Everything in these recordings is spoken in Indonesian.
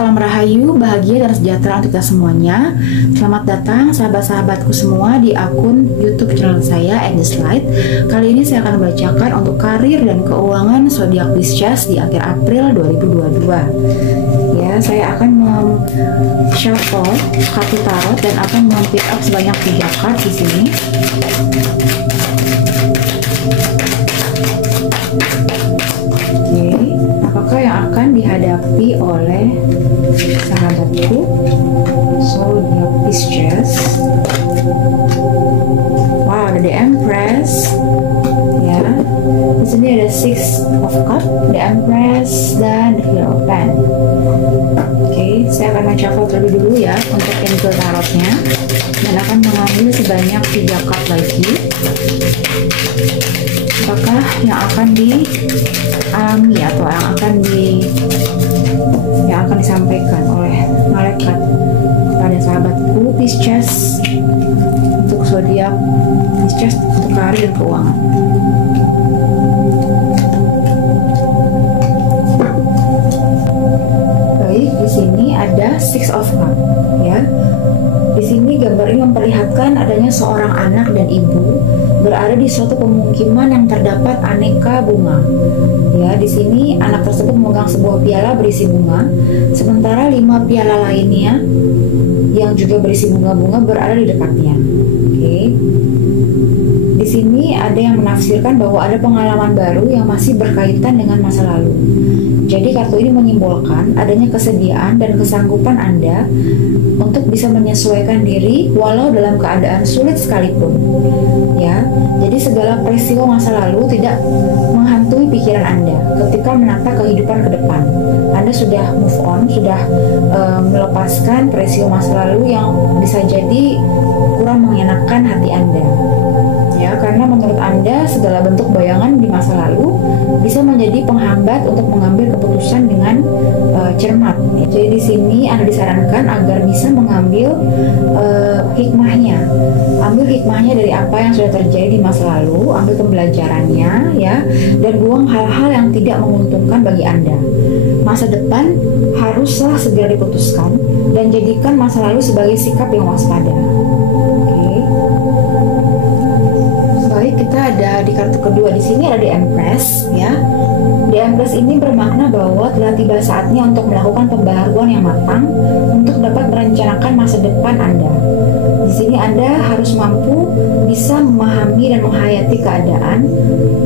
salam rahayu, bahagia dan sejahtera untuk kita semuanya. Selamat datang sahabat-sahabatku semua di akun YouTube channel saya, Agnes Light. Kali ini saya akan membacakan untuk karir dan keuangan zodiak Pisces di akhir April 2022. Ya, saya akan shuffle kartu tarot dan akan pick up sebanyak 3 card di sini. Oke, apakah yang akan dihadapi oleh sahabatku zodiak Pisces? Wow, ada The Empress. Ya, di sini ada Six of Cups, The Empress, dan The Hierophant. Oke, saya akan shuffle terlebih dulu ya untuk angel tarotnya dan akan mengambil sebanyak 3 card lagi. Apakah yang akan dialami atau yang akan disampaikan oleh malaikat pada sahabatku Pisces untuk zodiak Pisces untuk karir dan keuangan? Baik, di sini ada Six of Cups ya. Di sini gambar ini memperlihatkan adanya seorang anak dan ibu berada di suatu pemukiman yang terdapat aneka bunga. Ya, di sini anak tersebut memegang sebuah piala berisi bunga, sementara 5 piala lainnya yang juga berisi bunga-bunga berada di dekatnya. Oke. Di sini ada yang menafsirkan bahwa ada pengalaman baru yang masih berkaitan dengan masa lalu. Jadi kartu ini menyimbolkan adanya kesediaan dan kesanggupan Anda untuk bisa menyesuaikan diri walau dalam keadaan sulit sekalipun. Ya, jadi segala peristiwa masa lalu tidak menghantui pikiran Anda ketika menata kehidupan ke depan. Anda sudah move on, sudah melepaskan peristiwa masa lalu yang bisa jadi kurang mengenakan hati Anda. Ya, karena menurut Anda segala bentuk bayangan di masa lalu bisa menjadi penghambat untuk mengambil keputusan dengan cermat. Jadi di sini Anda disarankan agar bisa mengambil hikmahnya. Ambil hikmahnya dari apa yang sudah terjadi di masa lalu, ambil pembelajarannya ya, dan buang hal-hal yang tidak menguntungkan bagi Anda. Masa depan haruslah segera diputuskan dan jadikan masa lalu sebagai sikap yang waspada. Baik, kita ada di kartu kedua di sini ada The Empress ya. The Empress ini bermakna bahwa telah tiba saatnya untuk melakukan pembaharuan yang matang untuk dapat merencanakan masa depan Anda. Di sini Anda harus mampu bisa memahami dan menghayati keadaan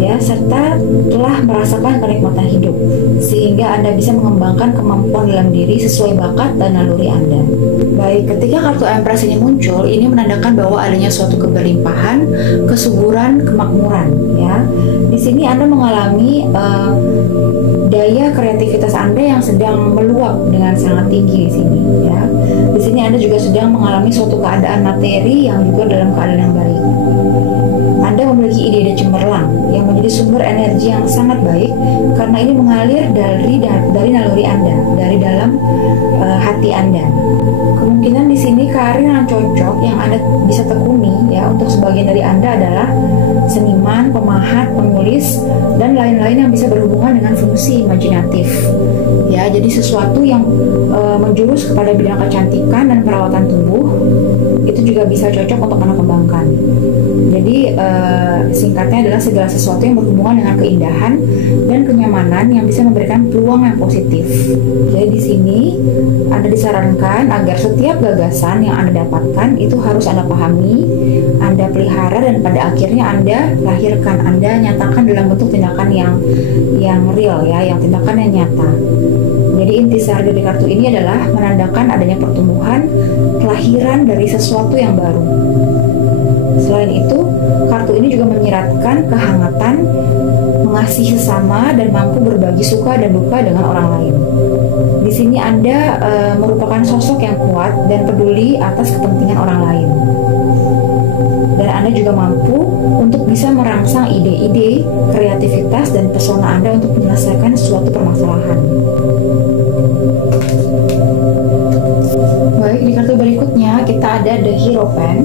ya, serta telah merasakan kenikmatan hidup sehingga Anda bisa mengembangkan kemampuan dalam diri sesuai bakat dan naluri Anda. Baik, ketika kartu Empress ini muncul, ini menandakan bahwa adanya suatu keberlimpahan, kesuburan, kemakmuran ya. Di sini Anda mengalami daya kreativitas Anda yang sedang meluap dengan sangat tinggi di sini ya. Di sini Anda juga sedang mengalami suatu keadaan materi yang juga dalam keadaan yang baik. Anda memiliki ide-ide cemerlang yang menjadi sumber energi yang sangat baik karena ini mengalir dari naluri Anda, dari dalam hati Anda. Kemungkinan di sini karir yang cocok yang Anda bisa tekuni ya untuk sebagian dari Anda adalah seniman, pemahat, penulis, dan lain-lain yang bisa berhubungan dengan fungsi imajinatif. Ya, jadi sesuatu yang menjurus kepada bidang kecantikan dan perawatan tubuh itu juga bisa cocok untuk Anda kembangkan. Jadi singkatnya adalah segala sesuatu yang berhubungan dengan keindahan dan kenyamanan yang bisa memberikan peluang yang positif. Jadi di sini Anda disarankan agar setiap gagasan yang Anda dapatkan itu harus Anda pahami, Anda pelihara, dan pada akhirnya Anda lahirkan, Anda nyatakan dalam bentuk tindakan yang real ya, yang tindakan yang nyata. Jadi intisari dari kartu ini adalah menandakan adanya pertumbuhan, kelahiran dari sesuatu yang baru. Selain itu, kartu ini juga menyiratkan kehangatan, mengasihi sesama, dan mampu berbagi suka dan duka dengan orang lain. Di sini Anda merupakan sosok yang kuat dan peduli atas kepentingan orang lain. Dan Anda juga mampu untuk bisa merangsang ide-ide, kreativitas, dan pesona Anda untuk menyelesaikan suatu permasalahan. Baik, di kartu berikutnya kita ada The Hierophant.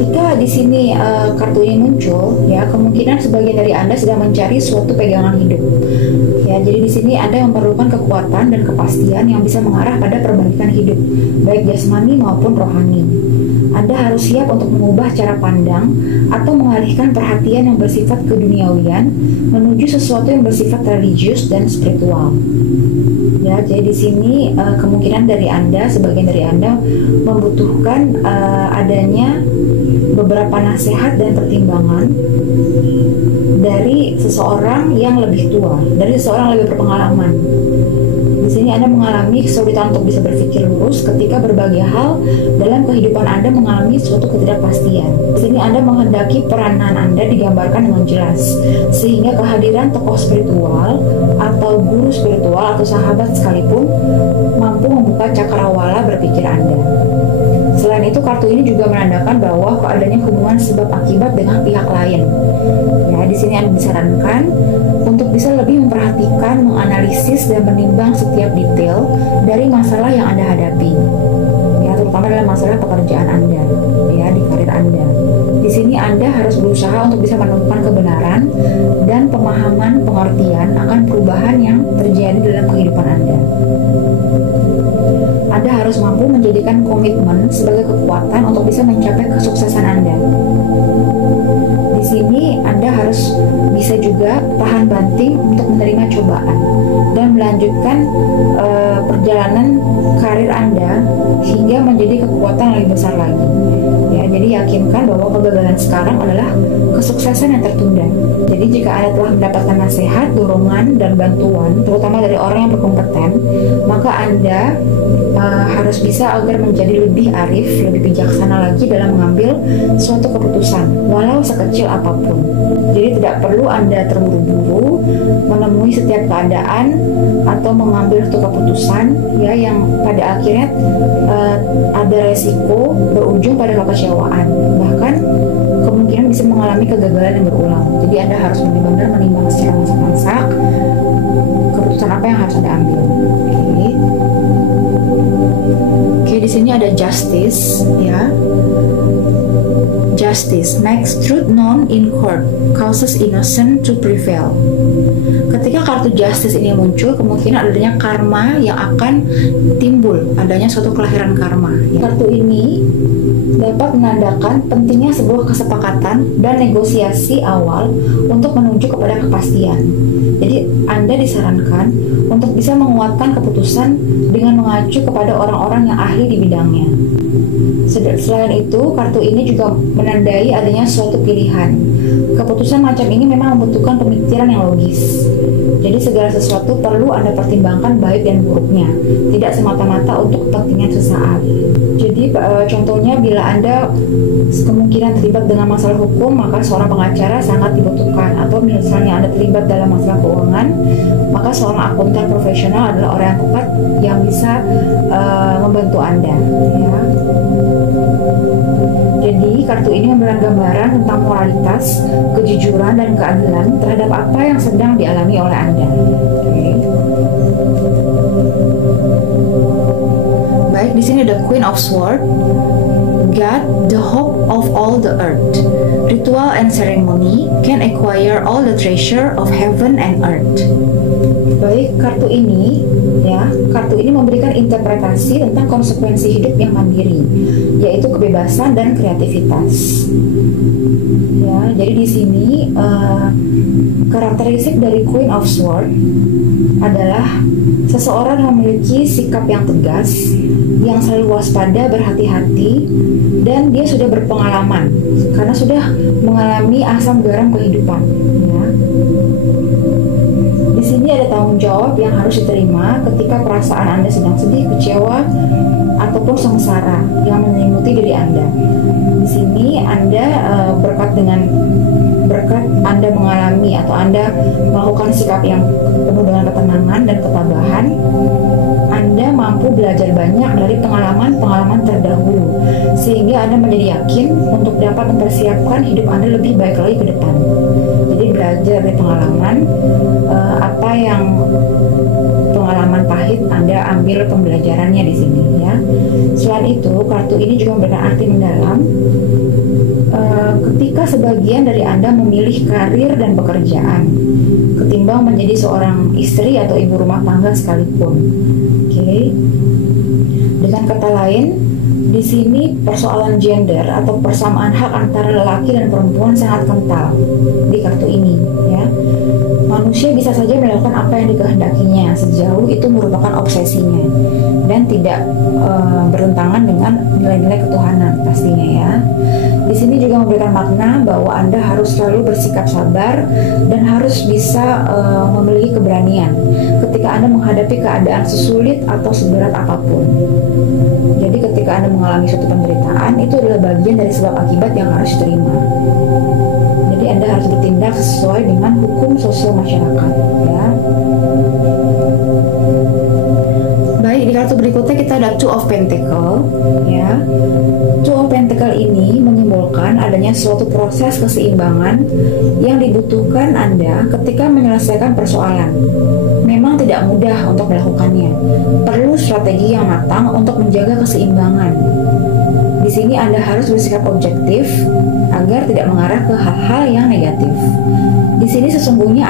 Ketika di sini kartu ini muncul, ya kemungkinan sebagian dari Anda sedang mencari suatu pegangan hidup. Ya, jadi di sini Anda memerlukan kekuatan dan kepastian yang bisa mengarah pada perbaikan hidup, baik jasmani maupun rohani. Anda harus siap untuk mengubah cara pandang atau mengalihkan perhatian yang bersifat keduniawian menuju sesuatu yang bersifat religius dan spiritual. Ya, jadi di sini kemungkinan dari Anda, sebagian dari Anda membutuhkan adanya beberapa nasihat dan pertimbangan dari seseorang yang lebih tua, dari seseorang yang lebih berpengalaman. Di sini Anda mengalami kesulitan untuk bisa berpikir lurus ketika berbagai hal dalam kehidupan Anda mengalami suatu ketidakpastian. Di sini Anda menghendaki peranan Anda digambarkan dengan jelas, sehingga kehadiran tokoh spiritual atau guru spiritual atau sahabat sekalipun mampu membuka cakrawala berpikir Anda. Selain itu, kartu ini juga menandakan bahwa adanya hubungan sebab akibat dengan pihak lain. Ya, di sini Anda disarankan untuk bisa lebih memperhatikan, menganalisis dan menimbang setiap detail dari masalah yang Anda hadapi. Ya, terutama dalam masalah pekerjaan Anda, ya, di karir Anda. Di sini Anda harus berusaha untuk bisa menemukan kebenaran dan pemahaman pengertian akan perubahan yang terjadi dalam kehidupan Anda. Anda harus mampu menjadikan komitmen sebagai kekuatan untuk bisa mencapai kesuksesan Anda. Di sini Anda harus bisa juga tahan banting untuk menerima cobaan dan melanjutkan perjalanan karir Anda hingga menjadi kekuatan yang lebih besar lagi. Ya, jadi yakinkan bahwa kegagalan sekarang adalah kesuksesan yang tertunda. Jadi jika Anda telah mendapatkan nasihat, dorongan, dan bantuan, terutama dari orang yang berkompeten, maka Anda harus bisa agar menjadi lebih arif, lebih bijaksana lagi dalam mengambil suatu keputusan, walau sekecil apapun. Jadi tidak perlu Anda terburu-buru menemui setiap keadaan atau mengambil suatu keputusan ya yang pada akhirnya ada resiko berujung pada kekecewaan, bahkan kemungkinan bisa mengalami kegagalan yang berulang. Jadi Anda harus benar-benar menimbang secara masak-masak keputusan apa yang harus Anda ambil. Oke, di sini ada justice, ya. Justice makes truth known in court, causes innocent to prevail. Ketika kartu justice ini muncul, kemungkinan adanya karma yang akan timbul, adanya suatu kelahiran karma. Kartu ini dapat menandakan pentingnya sebuah kesepakatan dan negosiasi awal untuk menuju kepada kepastian. Jadi Anda disarankan untuk bisa menguatkan keputusan dengan mengacu kepada orang-orang yang ahli di bidangnya. Selain itu, kartu ini juga menandai adanya suatu pilihan. Keputusan macam ini memang membutuhkan pemikiran yang logis. Jadi segala sesuatu perlu Anda pertimbangkan baik dan buruknya, tidak semata-mata untuk kepentingan sesaat. Jadi contohnya bila Anda kemungkinan terlibat dengan masalah hukum, maka seorang pengacara sangat dibutuhkan. Atau misalnya Anda terlibat dalam masalah keuangan, maka seorang akuntan profesional adalah orang yang tepat yang bisa membantu Anda. Ya. Jadi kartu ini memberikan gambaran tentang moralitas, kejujuran, dan keadilan terhadap apa yang sedang dialami oleh Anda. Okay. Baik, di sini ada Queen of Swords, God, the hope of all the earth. Ritual and ceremony can acquire all the treasure of heaven and earth. Baik, kartu ini memberikan interpretasi tentang konsekuensi hidup yang mandiri, yaitu kebebasan dan kreativitas. Ya, jadi di sini karakteristik dari Queen of Swords adalah seseorang yang memiliki sikap yang tegas, yang selalu waspada, berhati-hati, dan dia sudah berpengalaman karena sudah mengalami asam garam kehidupan. Ya. Di sini ada tanggung jawab yang harus diterima ketika perasaan Anda sedang sedih, kecewa, ataupun sengsara yang menyelimuti diri Anda. Di sini Anda berkat Anda mengalami atau Anda melakukan sikap yang penuh dengan ketenangan dan ketabahan, Anda mampu belajar banyak dari pengalaman-pengalaman terdahulu, sehingga Anda menjadi yakin untuk dapat mempersiapkan hidup Anda lebih baik lagi ke depan. Jadi belajar dari pengalaman, apa yang pengalaman pahit Anda ambil pembelajarannya di sini, ya. Selain itu, kartu ini juga memberikan arti mendalam. Ketika sebagian dari Anda memilih karir dan pekerjaan, ketimbang menjadi seorang istri atau ibu rumah tangga sekalipun. Oke. Dengan kata lain, di sini persoalan gender atau persamaan hak antara lelaki dan perempuan sangat kental di kartu ini, ya. Manusia bisa saja melakukan apa yang dikehendakinya sejauh itu merupakan obsesinya dan tidak bertentangan dengan nilai-nilai ketuhanan pastinya, ya. Di sini juga memberikan makna bahwa Anda harus selalu bersikap sabar dan harus bisa memiliki keberanian ketika Anda menghadapi keadaan sesulit atau seberat apapun. Jadi ketika Anda mengalami suatu penderitaan, itu adalah bagian dari sebab akibat yang harus diterima. Jadi Anda harus bertindak sesuai dengan hukum sosial masyarakat, ya. Baik, di kartu berikutnya kita ada Two of Pentacle, ya. Two of Pentacle ini menyimpulkan adanya suatu proses keseimbangan yang dibutuhkan Anda ketika menyelesaikan persoalan. Memang tidak mudah untuk melakukannya. Perlu strategi yang matang untuk menjaga keseimbangan. Di sini Anda harus bersikap objektif agar tidak mengarah ke hal-hal yang negatif. Di sini sesungguhnya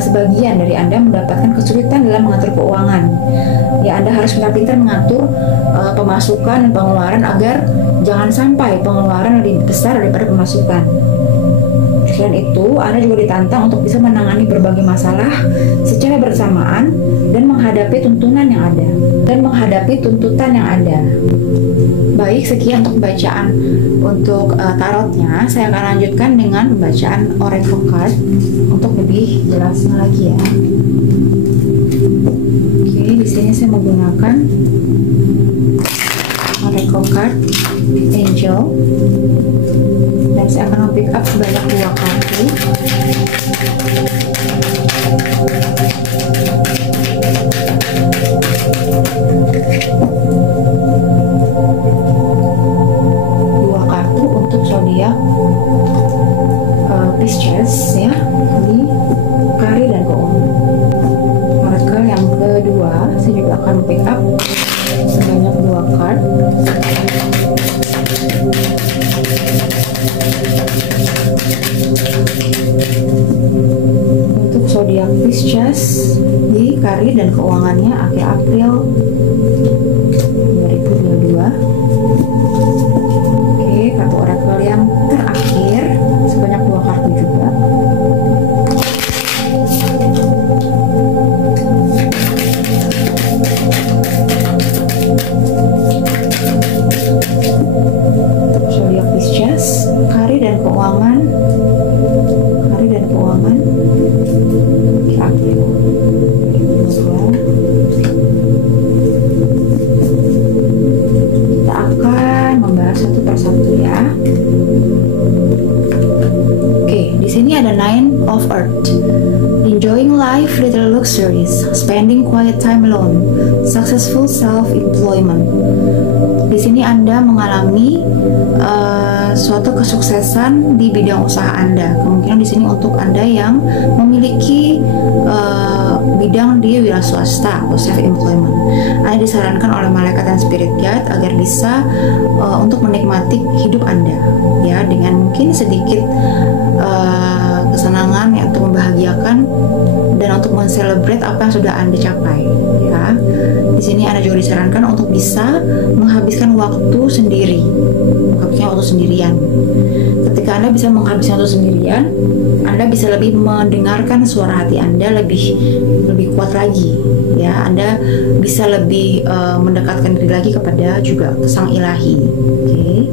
sebagian dari Anda mendapatkan kesulitan dalam mengatur keuangan. Ya, Anda harus pintar-pintar mengatur pemasukan dan pengeluaran agar jangan sampai pengeluaran lebih besar daripada pemasukan. Selain itu, Anda juga ditantang untuk bisa menangani berbagai masalah secara bersamaan dan menghadapi tuntutan yang ada. Baik, sekian untuk bacaan untuk tarotnya. Saya akan lanjutkan dengan pembacaan Oracle card untuk lebih jelasnya lagi, ya. Oke, di sini saya menggunakan Oracle card Angel. Dan saya akan pick up sebanyak 2 kartu. Dua kartu untuk zodiak Pisces, ya, di karir dan keuangan. Oracle yang kedua, saya juga akan pick up sebanyak 2 card. Untuk zodiak Pisces di karir dan keuangannya akhir April 2022. Oke, kartu oracle yang terakhir sebanyak 2 kartu juga. Untuk zodiak Pisces karir dan keuangan April 2022. Kita akan membahas satu persatu, ya. Oke, di sini ada Nine of Earth. Enjoying life, little luxuries, spending quiet time alone, successful self-employment. Di sini Anda mengalami suatu kesuksesan di bidang usaha Anda. Kemungkinan di sini untuk Anda yang memiliki bidang di wira swasta atau self-employment. Anda disarankan oleh malaikat dan spirit guide agar bisa untuk menikmati hidup Anda, ya, dengan mungkin sedikit kesenangan yang untuk membahagiakan dan untuk men-celebrate apa yang sudah Anda capai, ya. Di sini Anda juga disarankan untuk bisa menghabiskan waktu sendirian. Ketika Anda bisa menghabiskan waktu sendirian, Anda bisa lebih mendengarkan suara hati Anda lebih kuat lagi, ya. Anda bisa lebih mendekatkan diri lagi kepada juga Sang Ilahi. Oke.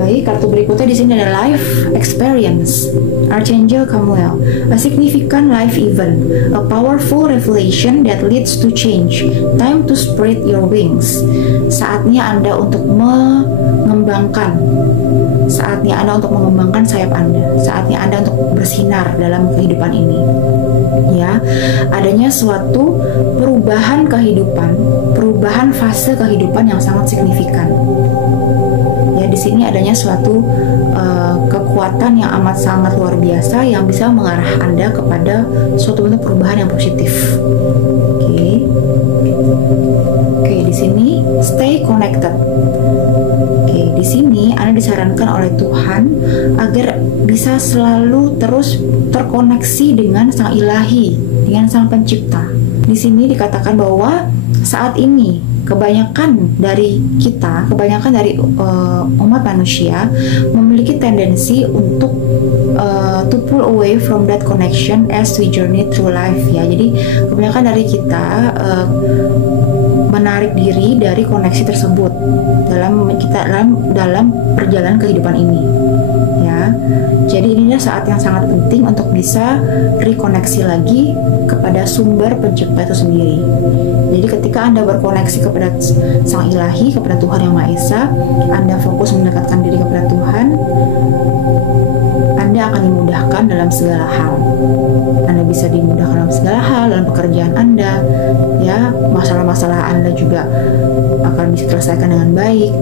Baik, kartu berikutnya di sini ada Life Experience, Archangel Chamuel, a significant life event, a powerful revelation that leads to change. Time to spread your wings. Saatnya Anda untuk mengembangkan sayap Anda. Saatnya Anda untuk bersinar dalam kehidupan ini. Ya, adanya suatu perubahan kehidupan, perubahan fase kehidupan yang sangat signifikan. Ya, di sini adanya suatu kekuatan yang amat sangat luar biasa yang bisa mengarah Anda kepada suatu bentuk perubahan yang positif. Oke, di sini stay connected. Oke, di sini Anda disarankan oleh Tuhan agar bisa selalu terus terkoneksi dengan Sang Ilahi, dengan Sang Pencipta. Di sini dikatakan bahwa saat ini kebanyakan dari kita, kebanyakan dari umat manusia memiliki tendensi untuk to pull away from that connection as we journey through life, ya. Jadi kebanyakan dari kita menarik diri dari koneksi tersebut dalam perjalanan kehidupan ini, ya. Jadi inilah saat yang sangat penting untuk bisa rekoneksi lagi kepada sumber pencipta itu sendiri. Jadi ketika Anda berkoneksi kepada Sang Ilahi, kepada Tuhan Yang Maha Esa, Anda fokus mendekatkan diri kepada Tuhan, Anda akan dimudahkan dalam segala hal. Anda bisa dimudahkan dalam segala hal, dalam pekerjaan Anda, ya. Masalah-masalah Anda juga akan bisa selesaikan dengan baik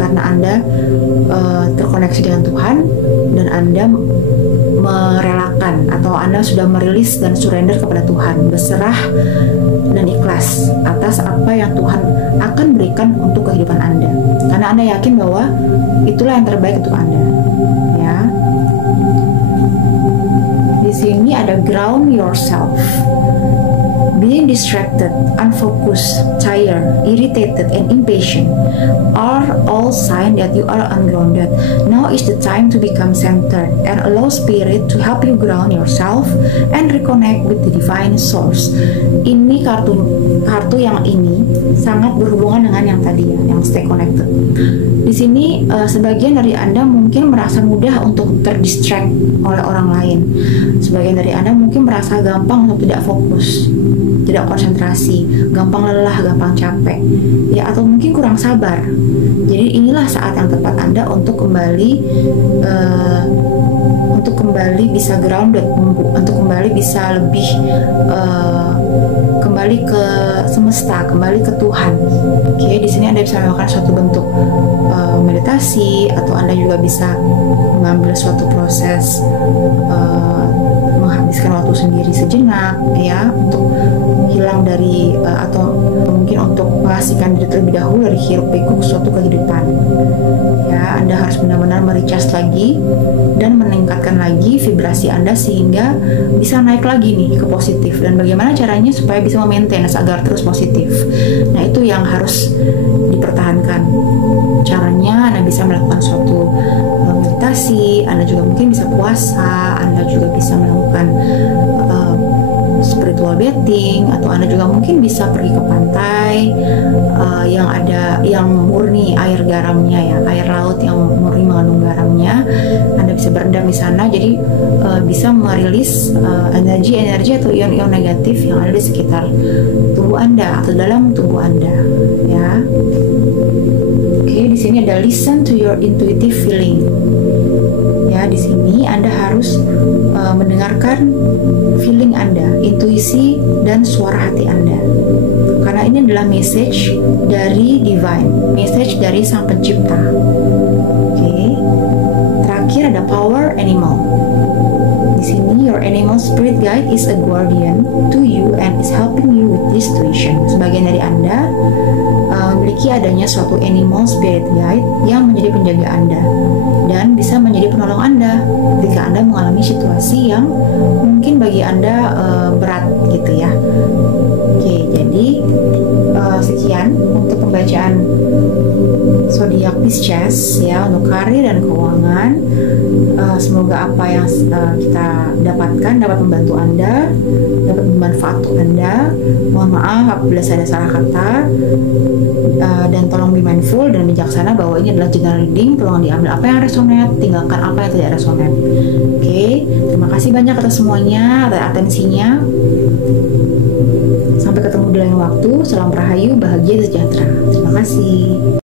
karena Anda terkoneksi dengan Tuhan dan Anda merelakan atau Anda sudah merilis dan surrender kepada Tuhan, berserah dan ikhlas atas apa yang Tuhan akan berikan untuk kehidupan Anda, karena Anda yakin bahwa itulah yang terbaik untuk Anda, ya. Di sini ada ground yourself. Being distracted, unfocused, tired, irritated, and impatient are all signs that you are ungrounded. Now is the time to become centered and allow Spirit to help you ground yourself and reconnect with the divine source. Ini kartu yang ini sangat berhubungan dengan yang tadi, yang stay connected. Di sini sebagian dari Anda mungkin merasa mudah untuk terdistract oleh orang lain. Sebagian dari Anda mungkin merasa gampang untuk tidak fokus, tidak konsentrasi, gampang lelah, gampang capek, ya, atau mungkin kurang sabar. Jadi inilah saat yang tepat Anda untuk kembali bisa grounded, untuk kembali bisa lebih kembali ke semesta, kembali ke Tuhan. Oke, di sini Anda bisa melakukan suatu bentuk meditasi, atau Anda juga bisa mengambil suatu proses menghabiskan waktu sendiri sejenak, ya, untuk hilang dari atau mungkin untuk mengasihkan diri terlebih dahulu dari hiruk pikuk suatu kehidupan, ya. Anda harus benar-benar merecharge lagi dan meningkatkan lagi vibrasi Anda sehingga bisa naik lagi nih ke positif. Dan bagaimana caranya supaya bisa memaintain agar terus positif? Nah, itu yang harus dipertahankan. Caranya Anda bisa melakukan suatu meditasi, Anda juga mungkin bisa puasa, Anda juga bisa melakukan spiritual bathing, atau Anda juga mungkin bisa pergi ke pantai yang murni air garamnya, ya, air laut yang murni mengandung garamnya. Anda bisa berendam di sana, jadi bisa merilis energi-energi atau ion-ion negatif yang ada di sekitar tubuh Anda atau dalam tubuh Anda, ya. Oke, di sini ada listen to your intuitive feeling. Ya, di sini Anda harus mendengarkan feeling Anda, intuisi dan suara hati Anda. Karena ini adalah message dari divine, message dari Sang Pencipta. Oke. Terakhir ada power animal. Di sini your animal spirit guide is a guardian to you and is helping you with this situation. Sebagian dari Anda memiliki adanya suatu animal spirit guide yang menjadi penjaga Anda dan bisa menjadi penolong Anda ketika Anda mengalami situasi yang mungkin bagi Anda berat, gitu, ya. Oke, jadi sekian untuk pembacaan zodiak Pisces, ya, untuk karir dan keuangan. Semoga apa yang kita dapatkan dapat membantu Anda, dapat bermanfaat untuk Anda. Mohon maaf apabila saya ada salah kata, dan tolong be mindful dan bijaksana bahwa ini adalah general reading. Tolong diambil apa yang resonate, tinggalkan apa yang tidak resonate. Oke, terima kasih banyak atas semuanya, atas atensinya. Sampai ketemu di lain waktu. Salam Rahayu, bahagia, sejahtera. Terima kasih.